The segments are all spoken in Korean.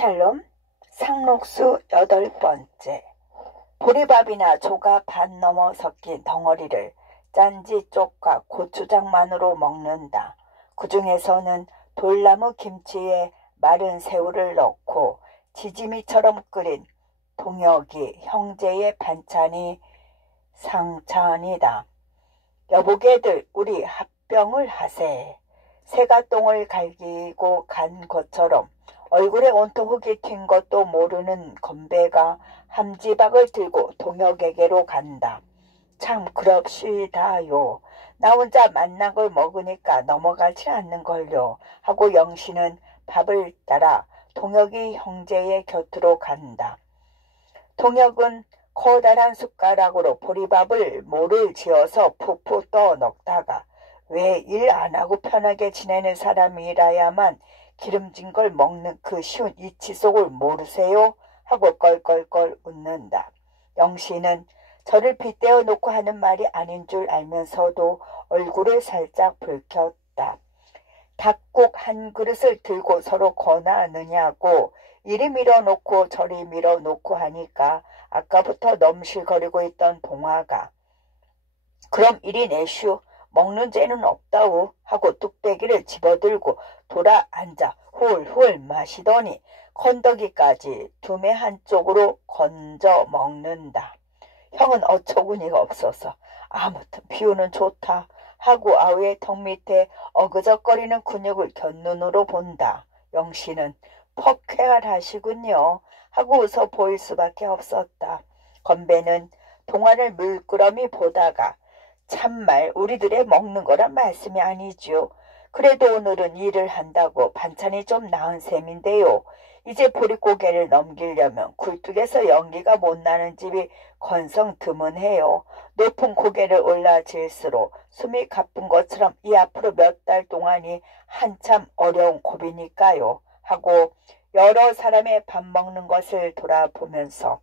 샬롬 상록수 8번째. 보리밥이나 조가 반 넘어 섞인 덩어리를 짠지 쪽과 고추장만으로 먹는다. 그 중에서는 돌나무 김치에 마른 새우를 넣고 지짐이처럼 끓인 동혁이 형제의 반찬이 상찬이다. 여보게들 우리 합병을 하세. 새가 똥을 갈기고 간 것처럼 얼굴에 온통 흙이 튄 것도 모르는 건배가 함지박을 들고 동혁에게로 간다. 참 그럽시다요. 나 혼자 만난 걸 먹으니까 넘어가지 않는걸요. 하고 영신은 밥을 따라 동혁이 형제의 곁으로 간다. 동혁은 커다란 숟가락으로 보리밥을 모를 지어서 푹푹 떠 넣다가 왜 일 안 하고 편하게 지내는 사람이라야만 기름진 걸 먹는 그 쉬운 이치 속을 모르세요? 하고 껄껄껄 웃는다. 영신은 저를 빗대어 놓고 하는 말이 아닌 줄 알면서도 얼굴을 살짝 붉혔다. 닭국 한 그릇을 들고 서로 권하느냐고 이리 밀어놓고 저리 밀어놓고 하니까 아까부터 넘실거리고 있던 동화가 그럼 이리 내슈. 먹는 죄는 없다우 하고 뚝배기를 집어들고 돌아 앉아 훌훌 마시더니 건더기까지 두매 한쪽으로 건져 먹는다. 형은 어처구니가 없어서 아무튼 비유는 좋다 하고 아우의 턱 밑에 어그적거리는 근육을 곁눈으로 본다. 영신은 퍽쾌활하시군요 하고 웃어 보일 수밖에 없었다. 건배는 동화를 물끄러미 보다가 참말 우리들의 먹는 거란 말씀이 아니죠. 그래도 오늘은 일을 한다고 반찬이 좀 나은 셈인데요. 이제 보릿고개를 넘기려면 굴뚝에서 연기가 못 나는 집이 건성 드문해요. 높은 고개를 올라질수록 숨이 가쁜 것처럼 이 앞으로 몇 달 동안이 한참 어려운 고비니까요. 하고 여러 사람의 밥 먹는 것을 돌아보면서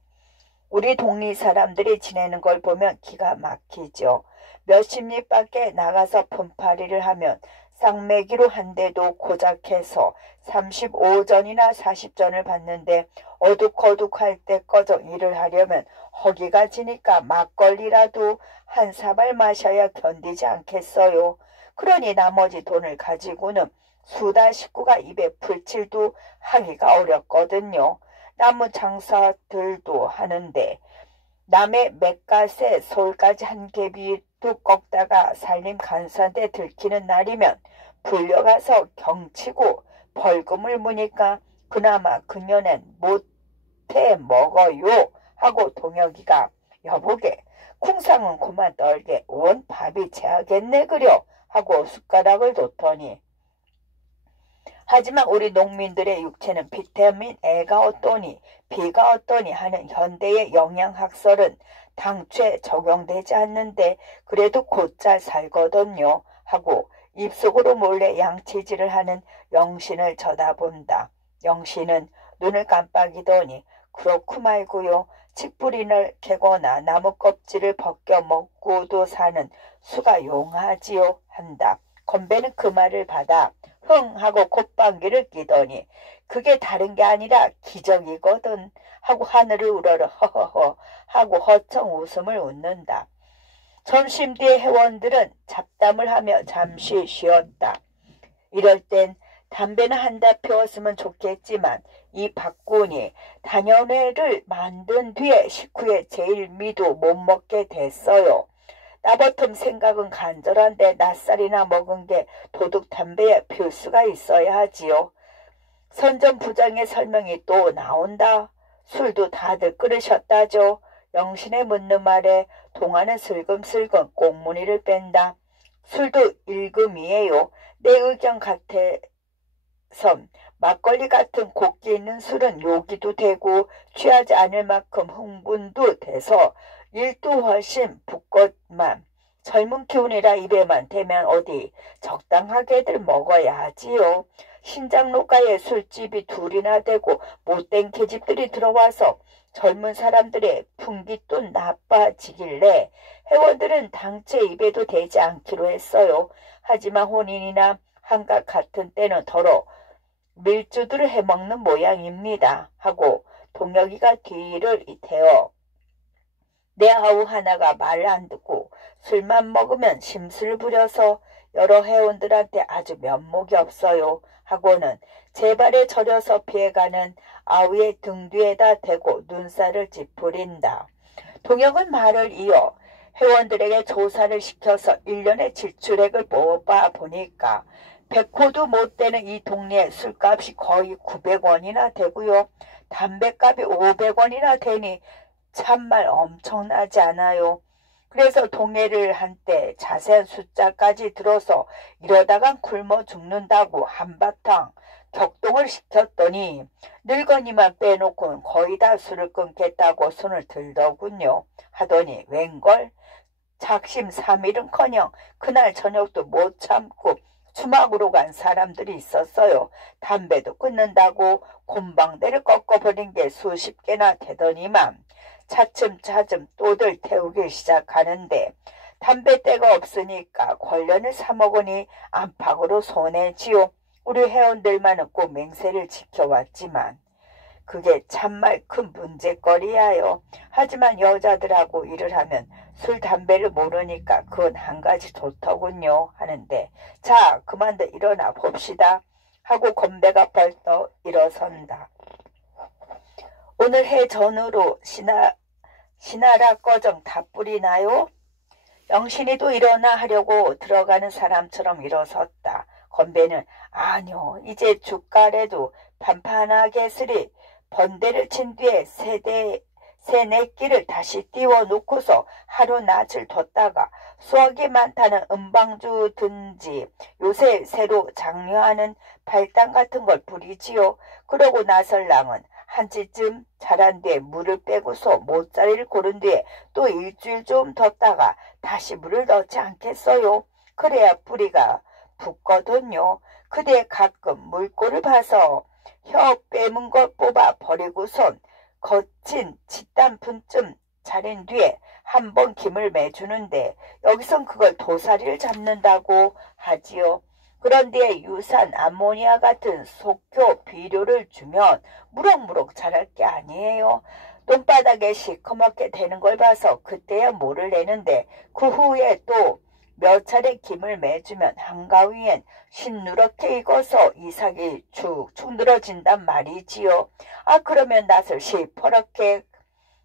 우리 동리 사람들이 지내는 걸 보면 기가 막히죠. 몇십 리밖에 나가서 분파리를 하면 쌍매기로 한 대도 고작해서 35전이나 40전을 받는데 어둑어둑할 때 꺼정 일을 하려면 허기가 지니까 막걸리라도 한 사발 마셔야 견디지 않겠어요. 그러니 나머지 돈을 가지고는 수다 식구가 입에 풀칠도 하기가 어렵거든요. 나무 장사들도 하는데 남의 맷갓에 솔까지 한 개비도 꺾다가 살림 간수한테 들키는 날이면 불려가서 경치고 벌금을 무니까 그나마 그년엔 못해 먹어요 하고 동혁이가 여보게 쿵상은 그만 떨게 원 밥이 채하겠네 그려 하고 숟가락을 뒀더니 하지만 우리 농민들의 육체는 비타민 A가 어떠니 B가 어떠니 하는 현대의 영양학설은 당최 적용되지 않는데 그래도 곧잘 살거든요 하고 입속으로 몰래 양치질을 하는 영신을 쳐다본다. 영신은 눈을 깜빡이더니 그렇고 말고요. 칡뿌리를 캐거나 나무 껍질을 벗겨 먹고도 사는 수가 용하지요 한다. 건배는 그 말을 받아 흥 하고 콧방귀를 끼더니 그게 다른 게 아니라 기적이거든 하고 하늘을 우러러 허허허 하고 허청 웃음을 웃는다. 점심 뒤에 회원들은 잡담을 하며 잠시 쉬었다. 이럴 땐 담배는 한 대 피웠으면 좋겠지만 이 박군이 단연회를 만든 뒤에 식후에 제일 미도 못 먹게 됐어요. 나버텀 생각은 간절한데 낯살이나 먹은 게 도둑 담배에 피울 수가 있어야 하지요. 선전 부장의 설명이 또 나온다. 술도 다들 끓으셨다죠. 영신의 묻는 말에 동화는 슬금슬금 꽁무니를 뺀다. 술도 일금이에요. 내 의견 같아선 막걸리 같은 곱기 있는 술은 요기도 되고 취하지 않을 만큼 흥분도 돼서 일도 훨씬 붓것만 젊은 기운이라 입에만 대면 어디 적당하게들 먹어야 하지요. 신장로가에 술집이 둘이나 되고 못된 계집들이 들어와서 젊은 사람들의 풍기도 나빠지길래 회원들은 당최 입에도 대지 않기로 했어요. 하지만 혼인이나 한각 같은 때는 더러 밀주들을 해먹는 모양입니다. 하고 동혁이가 뒤를 대어 내 아우 하나가 말 안 듣고 술만 먹으면 심술 부려서 여러 회원들한테 아주 면목이 없어요. 하고는 제 발에 절여서 피해가는 아우의 등 뒤에다 대고 눈살을 찌푸린다. 동혁은 말을 이어 회원들에게 조사를 시켜서 1년의 지출액을 뽑아 보니까 100호도 못 되는 이 동네에 술값이 거의 900원이나 되고요. 담배값이 500원이나 되니 참말 엄청나지 않아요. 그래서 동해를 한때 자세한 숫자까지 들어서 이러다간 굶어 죽는다고 한바탕 격동을 시켰더니 늙은이만 빼놓고는 거의 다 술을 끊겠다고 손을 들더군요. 하더니 웬걸 작심 3일은커녕 그날 저녁도 못 참고 수막으로 간 사람들이 있었어요. 담배도 끊는다고 곰방대를 꺾어버린 게 수십 개나 되더니만 차츰차츰 또들 태우기 시작하는데 담배대가 없으니까 관련을 사먹으니 안팎으로 손해지요. 우리 회원들만은 꼭 맹세를 지켜왔지만 그게 참말 큰 문제거리야요. 하지만 여자들하고 일을 하면 술 담배를 모르니까 그건 한 가지 좋더군요. 하는데 자 그만들 일어나 봅시다. 하고 건배가 벌떡 일어선다. 오늘 해 전후로 신하라 꺼정 다 뿌리나요? 영신이도 일어나 하려고 들어가는 사람처럼 일어섰다. 건배는 아니요. 이제 주가래도 판판하게 쓰리 번대를 친 뒤에 세네 끼를 다시 띄워놓고서 하루 낯을 뒀다가 수확이 많다는 은방주든지 요새 새로 장려하는 발당 같은 걸 뿌리지요. 그러고 나설랑은 한치쯤 자란 뒤에 물을 빼고서 모짜리를 고른 뒤에 또 일주일 좀 뒀다가 다시 물을 넣지 않겠어요? 그래야 뿌리가 붙거든요. 그대 가끔 물꼬를 봐서 혀 빼문 걸 뽑아 버리고선 거친 짓단푼쯤 자른 뒤에 한번 김을 매주는데 여기선 그걸 도사리를 잡는다고 하지요. 그런 뒤에 유산 암모니아 같은 속효 비료를 주면 무럭무럭 자랄 게 아니에요. 똥바닥에 시커멓게 되는 걸 봐서 그때야 모를 내는데 그 후에 또 몇 차례 김을 매주면 한가위엔 신누렇게 익어서 이삭이 축축 늘어진단 말이지요. 아 그러면 낫을 시퍼렇게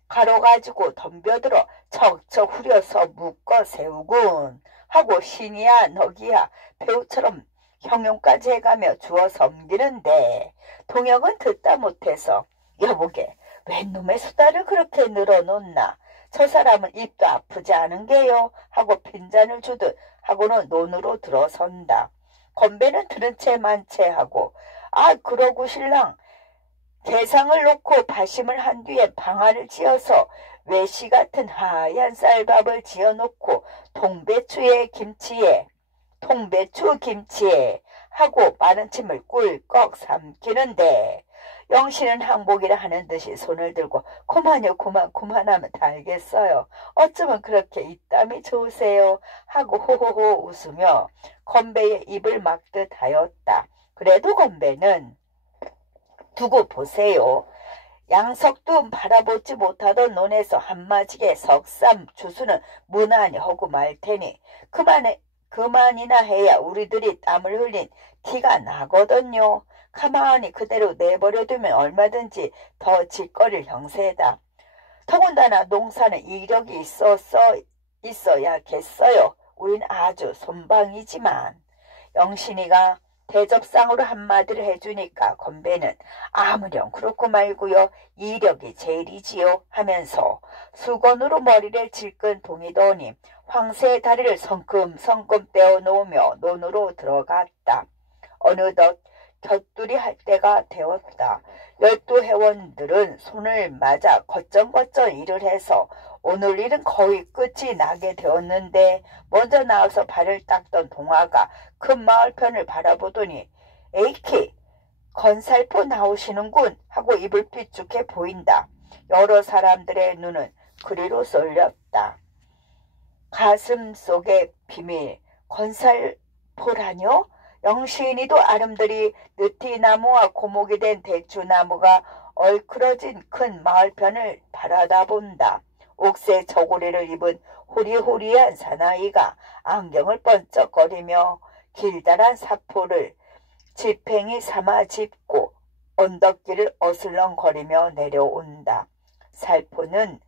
가로가지고 덤벼들어 척척 후려서 묶어 세우군. 하고 신이야 너기야 배우처럼 형용까지 해가며 주워 섬기는데 동혁은 듣다 못해서 여보게 웬 놈의 수다를 그렇게 늘어놓나. 저 사람은 입도 아프지 않은 게요. 하고 빈잔을 주듯 하고는 논으로 들어선다. 건배는 들은 채 만채 하고 아 그러고 신랑 대상을 놓고 바심을 한 뒤에 방아를 찧어서 외시 같은 하얀 쌀밥을 지어놓고 통배추 김치에 하고 마른 침을 꿀꺽 삼키는데 영신은 항복이라 하는 듯이 손을 들고 그만요 그만하면 다 알겠어요. 어쩌면 그렇게 입담이 좋으세요. 하고 호호호 웃으며 건배의 입을 막듯 하였다. 그래도 건배는 두고 보세요. 양석도 바라보지 못하던 논에서 한마지게 석삼 주수는 무난히 하고 말 테니 그만이나 해야 우리들이 땀을 흘린 티가 나거든요. 가만히 그대로 내버려두면 얼마든지 더 짓거릴 형세다. 더군다나 농사는 이력이 있어야겠어요. 우린 아주 손방이지만. 영신이가 대접상으로 한마디를 해주니까 건배는 아무렴 그렇고 말고요. 이력이 제일이지요 하면서 수건으로 머리를 질끈 동이더니 황새의 다리를 성큼성큼 떼어놓으며 논으로 들어갔다. 어느덧 곁들이 할 때가 되었다. 12 회원들은 손을 맞아 거쩡거쩡 일을 해서 오늘 일은 거의 끝이 나게 되었는데 먼저 나와서 발을 닦던 동화가 큰 마을편을 바라보더니 에이키 건살포 나오시는군 하고 입을 삐죽해 보인다. 여러 사람들의 눈은 그리로 쏠렸다. 가슴 속의 비밀 건살포라뇨? 영시인이도 아름드리 느티나무와 고목이 된 대추나무가 얼크러진 큰 마을편을 바라다 본다. 옥새 저고리를 입은 호리호리한 사나이가 안경을 번쩍거리며 길다란 사포를 지팽이 삼아 짚고 언덕길을 어슬렁거리며 내려온다. 살포는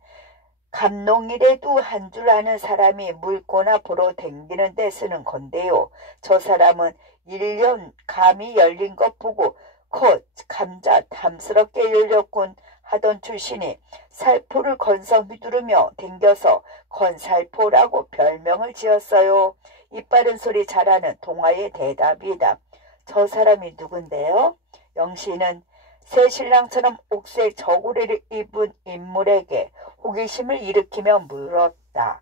감농일에도 한 줄 아는 사람이 물고나 보러 댕기는 데 쓰는 건데요. 저 사람은 1년 감이 열린 것 보고 곧 감자 탐스럽게 열렸군 하던 출신이 살포를 건성 휘두르며 댕겨서 건살포라고 별명을 지었어요. 이빠른 소리 잘하는 동화의 대답이다. 저 사람이 누군데요? 영시는 새신랑처럼 옥색 저고리를 입은 인물에게 호기심을 일으키며 물었다.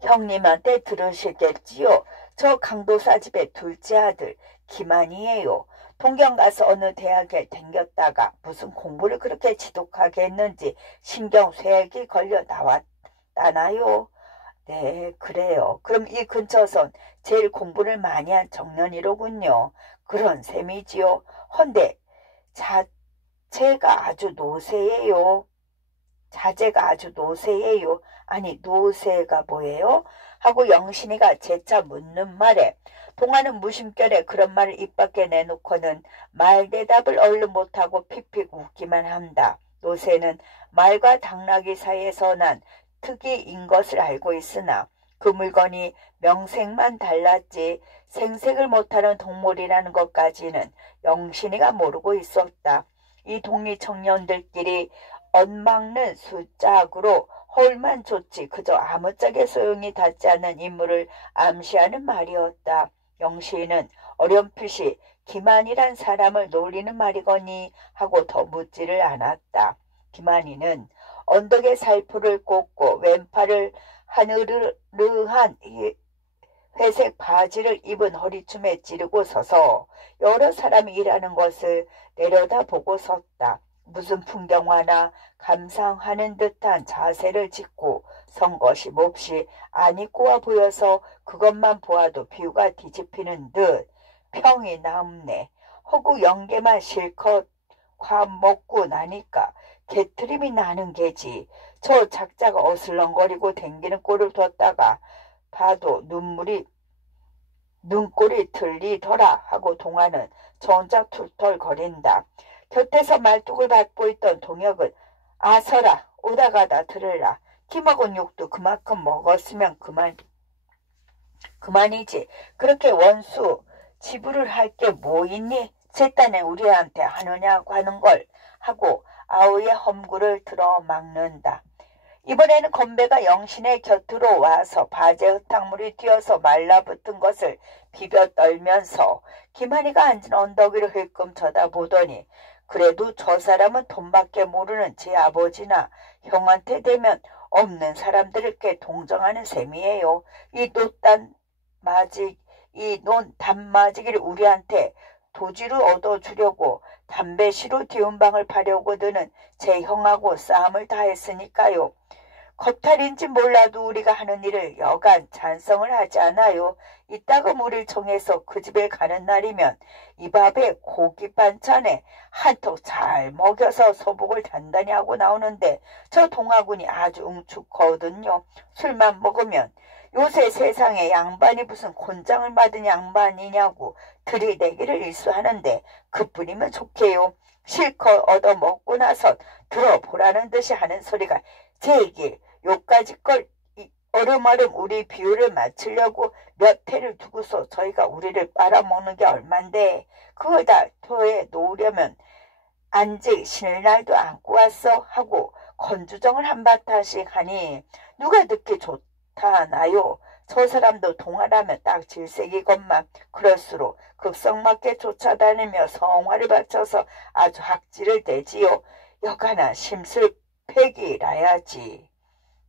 형님한테 들으시겠지요? 저 강도사 집의 둘째 아들 김한이에요. 동경 가서 어느 대학에 댕겼다가 무슨 공부를 그렇게 지독하게 했는지 신경쇠약이 걸려 나왔다나요? 네, 그래요. 그럼 이 근처선 제일 공부를 많이 한 청년이로군요. 그런 셈이지요. 헌데 자제가 아주 노세예요. 자제가 아주 노세예요. 아니 노세가 뭐예요? 하고 영신이가 재차 묻는 말에 동화는 무심결에 그런 말을 입 밖에 내놓고는 말 대답을 얼른 못하고 픽픽 웃기만 한다. 노세는 말과 당나귀 사이에서 난 특이인 것을 알고 있으나 그 물건이 명색만 달랐지 생색을 못하는 동물이라는 것까지는 영신이가 모르고 있었다. 이 동리 청년들끼리 엇막는 숫짝으로 헐만 좋지 그저 아무짝에 소용이 닿지 않는 인물을 암시하는 말이었다. 영시인은 어렴풋이 김한이란 사람을 놀리는 말이거니 하고 더 묻지를 않았다. 김한이는 언덕에 살포를 꽂고 왼팔을 하늘르한 회색 바지를 입은 허리춤에 찌르고 서서 여러 사람이 일하는 것을 내려다보고 섰다. 무슨 풍경화나 감상하는 듯한 자세를 짓고 선 것이 몹시 아니꼬아 보여서 그것만 보아도 비유가 뒤집히는 듯 평이 남네. 허구 연계만 실컷 과먹고 나니까 개트림이 나는 게지. 저 작자가 어슬렁거리고 댕기는 꼴을 뒀다가 봐도 눈꼴이 들리더라 하고 동화는 정작 툴툴거린다. 곁에서 말뚝을 밟고 있던 동혁은 아서라 오다가다 들으라. 기먹은 욕도 그만큼 먹었으면 그만이지. 그렇게 원수 지불을 할 게 뭐 있니? 제 딴에 우리한테 하느냐고 하는 걸 하고 아우의 험구를 들어 막는다. 이번에는 건배가 영신의 곁으로 와서 바제 흙탕물이 튀어서 말라붙은 것을 비벼 떨면서 김한이가 앉은 언덕 위를 흘끔 쳐다보더니 그래도 저 사람은 돈밖에 모르는 제 아버지나 형한테 대면 없는 사람들을 꽤 동정하는 셈이에요. 이 논 단마지기를 우리한테 도지로 얻어주려고 담배시로 뒤운방을 파려고 드는 제 형하고 싸움을 다했으니까요. 겁탈인지 몰라도 우리가 하는 일을 여간 찬성을 하지 않아요. 이따금 우리를 청해서 그 집에 가는 날이면 이 밥에 고기 반찬에 한턱 잘 먹여서 소복을 단단히 하고 나오는데 저 동화군이 아주 웅축거든요. 술만 먹으면 요새 세상에 양반이 무슨 곤장을 받은 양반이냐고 들이대기를 일수하는데 그뿐이면 좋게요. 실컷 얻어먹고 나서 들어보라는 듯이 하는 소리가 제길 요까지 걸 어름어름 우리 비율을 맞추려고 몇 해를 두고서 저희가 우리를 빨아먹는 게 얼만데 그걸 다 토해 놓으려면 안지 신날도 안고 왔어 하고 건주정을 한바탕씩 하니 누가 듣기 좋다 나요. 저 사람도 동화라면 딱 질색이건만 그럴수록 급성맞게 쫓아다니며 성화를 바쳐서 아주 학질을 대지요. 여가나 심술패기라야지.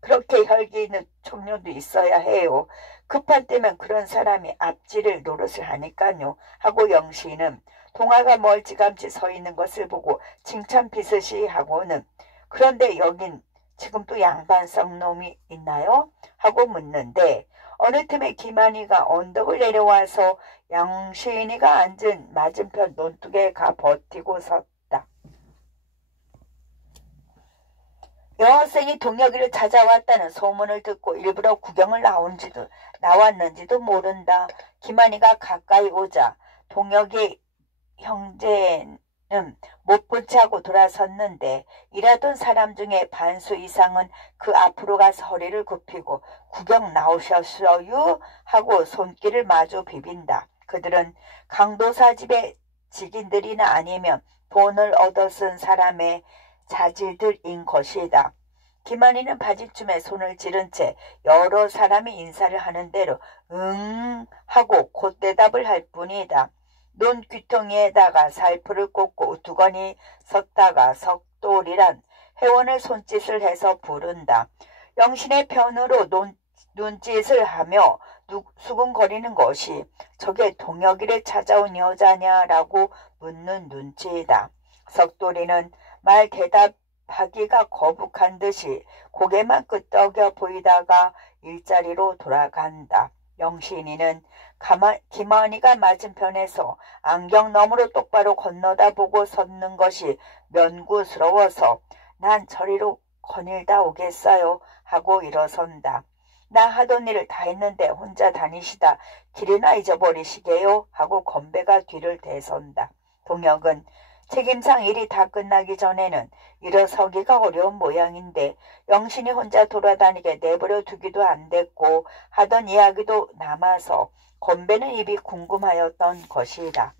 그렇게 혈기 있는 청년도 있어야 해요. 급할 때면 그런 사람이 앞지를 노릇을 하니까요. 하고 영시는 동화가 멀찌감치 서 있는 것을 보고 칭찬 비슷이 하고는 그런데 여긴 지금 또 양반성 놈이 있나요? 하고 묻는데 어느 틈에 김한이가 언덕을 내려와서 영신이가 앉은 맞은편 논둑에 가 버티고 섰다. 여학생이 동혁이를 찾아왔다는 소문을 듣고 일부러 구경을 나왔는지도 모른다. 김한이가 가까이 오자 동혁이 형제는 못 본 채하고 돌아섰는데 일하던 사람 중에 반수 이상은 그 앞으로 가서 허리를 굽히고 구경 나오셨어요? 하고 손길을 마주 비빈다. 그들은 강도사 집의 직인들이나 아니면 돈을 얻어 쓴 사람의 자질들인 것이다. 김한이는 바지춤에 손을 찌른 채 여러 사람이 인사를 하는 대로 응 하고 곧 대답을 할 뿐이다. 논 귀퉁이에다가 살풀을 꽂고 우두커니 섰다가 석돌이란 회원을 손짓을 해서 부른다. 영신의 편으로 눈짓을 하며 수근거리는 것이 저게 동혁이를 찾아온 여자냐라고 묻는 눈치이다. 석돌이는 말 대답하기가 거북한 듯이 고개만 끄덕여 보이다가 일자리로 돌아간다. 영신이는 김한이가 맞은편에서 안경 너머로 똑바로 건너다보고 섰는 것이 면구스러워서 난 저리로 거닐다 오겠어요 하고 일어선다. 나 하던 일을 다 했는데 혼자 다니시다 길이나 잊어버리시게요 하고 건배가 뒤를 대선다. 동혁은 책임상 일이 다 끝나기 전에는 일어서기가 어려운 모양인데 영신이 혼자 돌아다니게 내버려 두기도 안 됐고 하던 이야기도 남아서 건배는 입이 궁금하였던 것이다.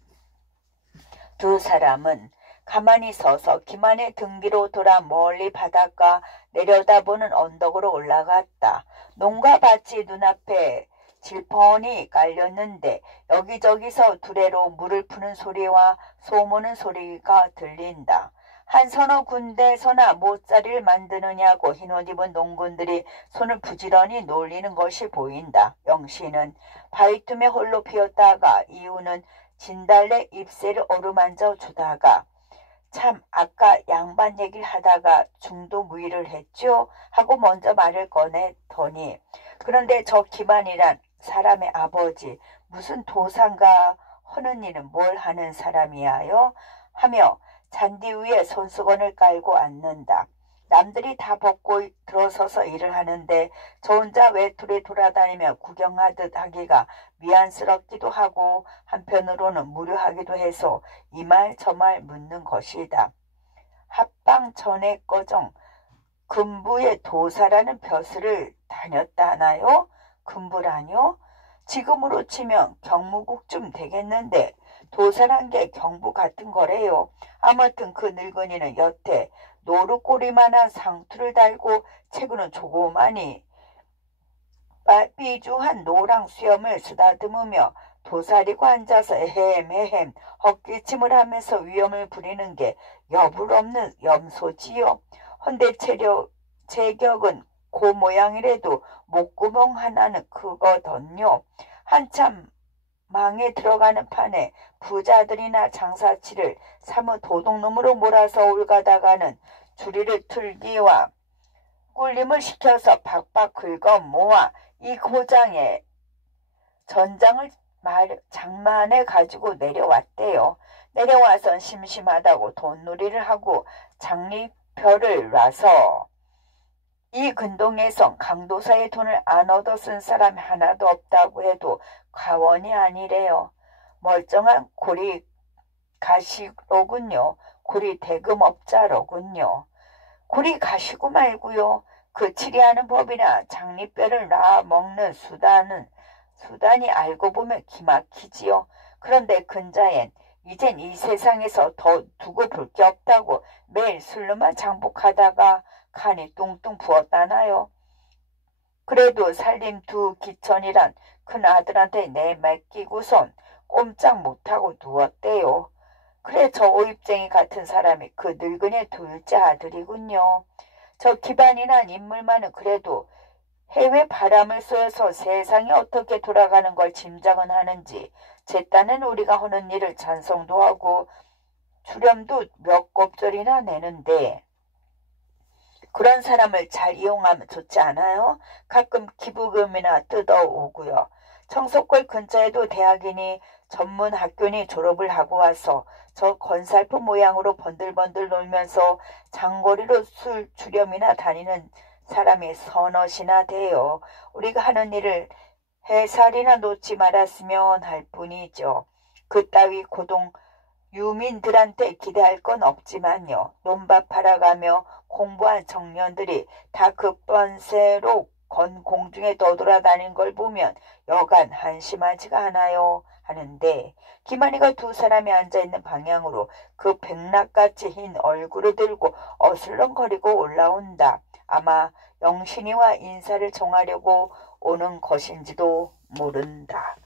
두 사람은 가만히 서서 김한의 등 뒤로 돌아 멀리 바닷가 내려다보는 언덕으로 올라갔다. 농가 밭이 눈앞에 질펀히 깔렸는데 여기저기서 두레로 물을 푸는 소리와 소무는 소리가 들린다. 한 서너 군데서나 모짜리를 만드느냐고 흰옷 입은 농군들이 손을 부지런히 놀리는 것이 보인다. 영신은 바위틈에 홀로 피었다가 이유는 진달래 잎새를 어루만져 주다가 참 아까 양반 얘기를 하다가 중도무의를 했죠? 하고 먼저 말을 꺼내더니 그런데 저 김한이란 사람의 아버지 무슨 도상가 하는 일은 뭘 하는 사람이야요? 하며 잔디 위에 손수건을 깔고 앉는다. 남들이 다 벗고 들어서서 일을 하는데 저 혼자 외톨이 돌아다니며 구경하듯 하기가 미안스럽기도 하고 한편으로는 무료하기도 해서 이 말 저 말 묻는 것이다. 합방 전에 꺼정 금부의 도사라는 벼슬을 다녔다 하나요? 금부라뇨? 지금으로 치면 경무국쯤 되겠는데 도사란 게 경부 같은 거래요. 아무튼 그 늙은이는 여태 노루꼬리만한 상투를 달고 최근은 조그마니 삐주한 노랑 수염을 쓰다듬으며 도사리고 앉아서 에헴 헛기침을 하면서 위험을 부리는 게 여불없는 염소지요. 헌데 체격은 고 모양이라도 목구멍 하나는 크거든요. 한참 망에 들어가는 판에 부자들이나 장사치를 사뭇 도둑놈으로 몰아서 올가다가는 주리를 틀기와 꿀림을 시켜서 박박 긁어 모아 이 고장에 전장을 장만해 가지고 내려왔대요. 내려와선 심심하다고 돈놀이를 하고 장리표를 놔서 이 근동에선 강도사의 돈을 안 얻어 쓴 사람이 하나도 없다고 해도 과언이 아니래요. 멀쩡한 고리 가시로군요. 고리 대금업자로군요. 고리 가시고 말고요. 그 치리하는 법이나 장리뼈를 놔 먹는 수단이 알고 보면 기막히지요. 그런데 근자엔 이젠 이 세상에서 더 두고 볼 게 없다고 매일 술로만 장복하다가 간이 뚱뚱 부었다나요. 그래도 살림 두 기천이란 큰아들한테 내맡기고선 꼼짝 못하고 누웠대요. 그래 저 오입쟁이 같은 사람이 그 늙은이의 둘째 아들이군요. 저 기반이란 인물만은 그래도 해외 바람을 쏘여서 세상이 어떻게 돌아가는 걸 짐작은 하는지 제 딴은 우리가 하는 일을 찬성도 하고 주렴도 몇 곱절이나 내는데 그런 사람을 잘 이용하면 좋지 않아요? 가끔 기부금이나 뜯어오고요. 청석골 근처에도 대학이니 전문 학교니 졸업을 하고 와서 저 건살품 모양으로 번들번들 놀면서 장거리로 술 주렴이나 다니는 사람이 서너시나 돼요. 우리가 하는 일을 해살이나 놓지 말았으면 할 뿐이죠. 그따위 고동 유민들한테 기대할 건 없지만요. 논밭 팔아가며 공부한 청년들이 다 급번세로 건 공중에 떠돌아다닌 걸 보면 여간 한심하지가 않아요 하는데 김한이가 두 사람이 앉아있는 방향으로 그 백락같이 흰 얼굴을 들고 어슬렁거리고 올라온다. 아마 영신이와 인사를 정하려고 오는 것인지도 모른다.